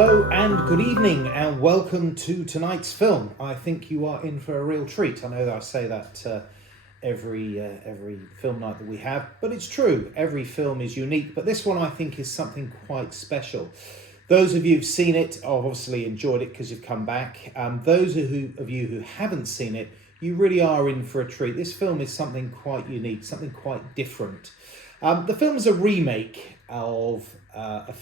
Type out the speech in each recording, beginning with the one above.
Hello and good evening and welcome to tonight's film. I think you are in for a real treat. I know that I say that every film night that we have, but it's true. Every film is unique, but this one I think is something quite special. Those of you who've seen it have obviously enjoyed it because you've come back. Those of you who haven't seen it, you really are in for a treat. This film is something quite unique, something quite different. The film is a remake of a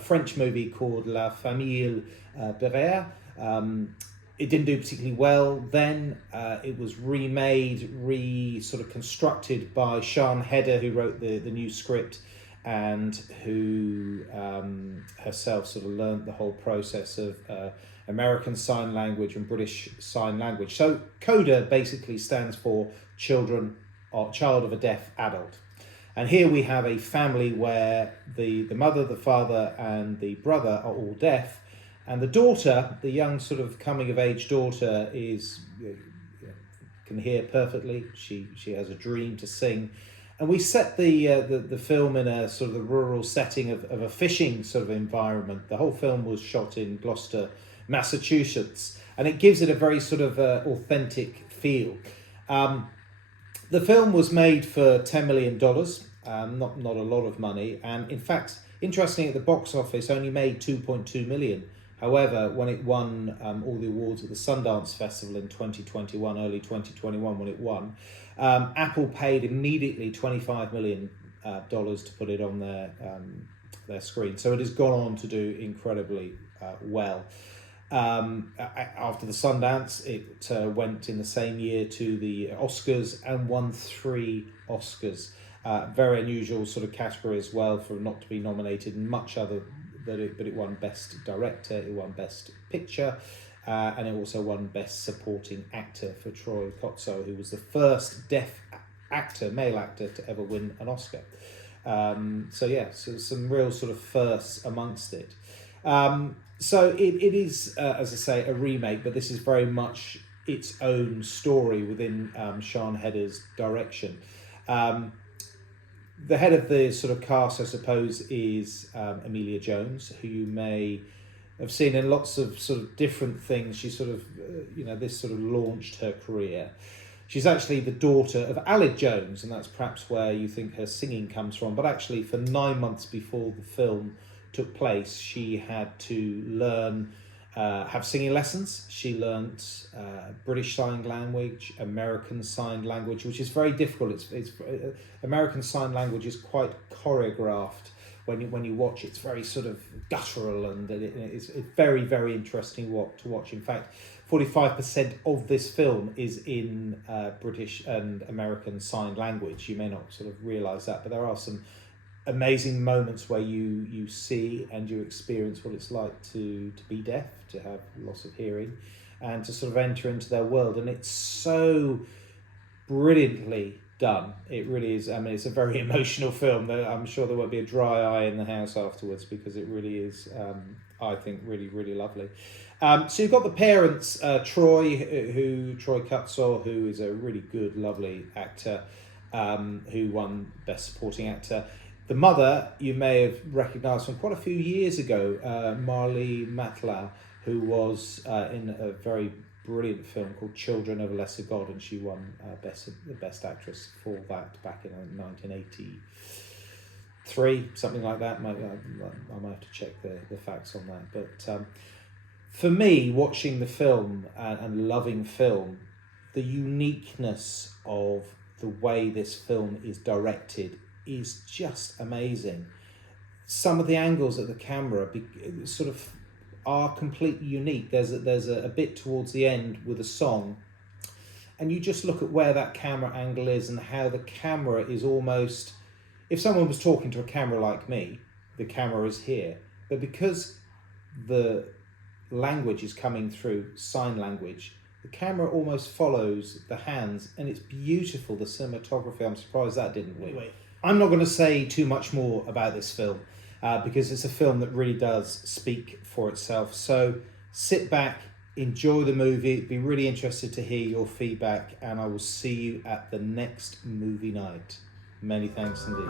French movie called La Famille Bérère. It didn't do particularly well then. It was remade, sort of constructed by Sian Heder, who wrote the new script and who herself sort of learnt the whole process of American Sign Language and British Sign Language. So CODA basically stands for Child of a Deaf Adult. And here we have a family where the mother, the father and the brother are all deaf. And the daughter, the young sort of coming of age daughter, can hear perfectly. She has a dream to sing. And we set the film in a sort of the rural setting of a fishing sort of environment. The whole film was shot in Gloucester, Massachusetts. And it gives it a very sort of authentic feel. The film was made for $10 million, not a lot of money, and in fact, interestingly, at the box office, only made 2.2 million. However, when it won all the awards at the Sundance Festival in 2021, early 2021, when it won, Apple paid immediately $25 million to put it on their screen. So it has gone on to do incredibly well. After the Sundance, it went in the same year to the Oscars and won 3 Oscars. Very unusual sort of category as well for not to be nominated in much other, but it won Best Director, it won Best Picture, and it also won Best Supporting Actor for Troy Kotsur, who was the first deaf actor, male actor, to ever win an Oscar. So some real sort of firsts amongst it. So it is, as I say, a remake, but this is very much its own story within Sian Heder's direction. The head of the sort of cast, I suppose, is Emilia Jones, who you may have seen in lots of sort of different things. She sort of, this sort of launched her career. She's actually the daughter of Aled Jones, and that's perhaps where you think her singing comes from. But actually, for 9 months before the film took place, she had to learn, have singing lessons. She learnt British Sign Language, American Sign Language, which is very difficult. It's American Sign Language is quite choreographed. When you watch, it's very sort of guttural, and it's very, very interesting to watch. In fact, 45% of this film is in British and American Sign Language. You may not sort of realise that, but there are some amazing moments where you see and you experience what it's like to be deaf, to have loss of hearing, and to sort of enter into their world. And it's so brilliantly done. It really is. I mean, it's a very emotional film. I'm sure there won't be a dry eye in the house afterwards, because it really is, I think, really, really lovely. So you've got the parents, Troy Kotsur, who is a really good, lovely actor, who won Best Supporting Actor. The mother, you may have recognised from quite a few years ago, Marlee Matlin, who was in a very brilliant film called Children of a Lesser God, and she won the Best Actress for that back in 1983, something like that. I might have to check the facts on that. But for me, watching the film and loving film, the uniqueness of the way this film is directed is just amazing. Some of the angles at the camera sort of are completely unique. There's a bit towards the end with a song, and you just look at where that camera angle is and how the camera is almost, if someone was talking to a camera like me, the camera is here, but because the language is coming through sign language, the camera almost follows the hands, and it's beautiful, the cinematography. I'm surprised that didn't win. I'm not going to say too much more about this film because it's a film that really does speak for itself. So sit back, enjoy the movie, be really interested to hear your feedback, and I will see you at the next movie night. Many thanks indeed.